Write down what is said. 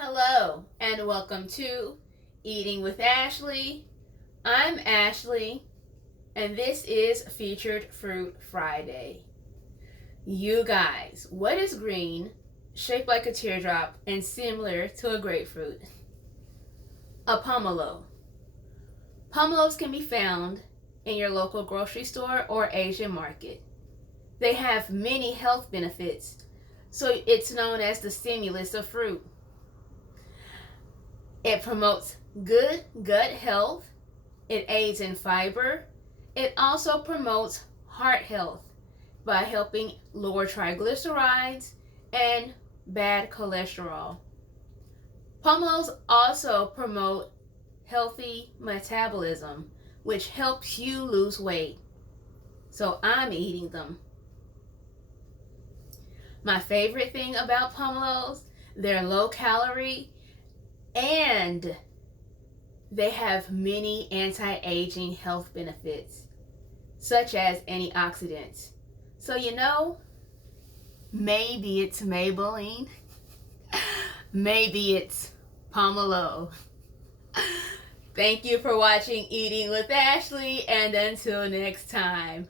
Hello, and welcome to Eating with Ashley. I'm Ashley, and this is Featured Fruit Friday. You guys, what is green, shaped like a teardrop, and similar to a grapefruit? A pomelo. Pomelos can be found in your local grocery store or Asian market. They have many health benefits, so it's known as the stimulus of fruit. It promotes good gut health. It aids in fiber. It also promotes heart health by helping lower triglycerides and bad cholesterol. Pomelos also promote healthy metabolism, which helps you lose weight. So I'm eating them. My favorite thing about pomelos, they're low calorie and they have many anti-aging health benefits, such as antioxidants. So maybe it's Maybelline, maybe it's Pomelo. Thank you for watching Eating with Ashley, and until next time.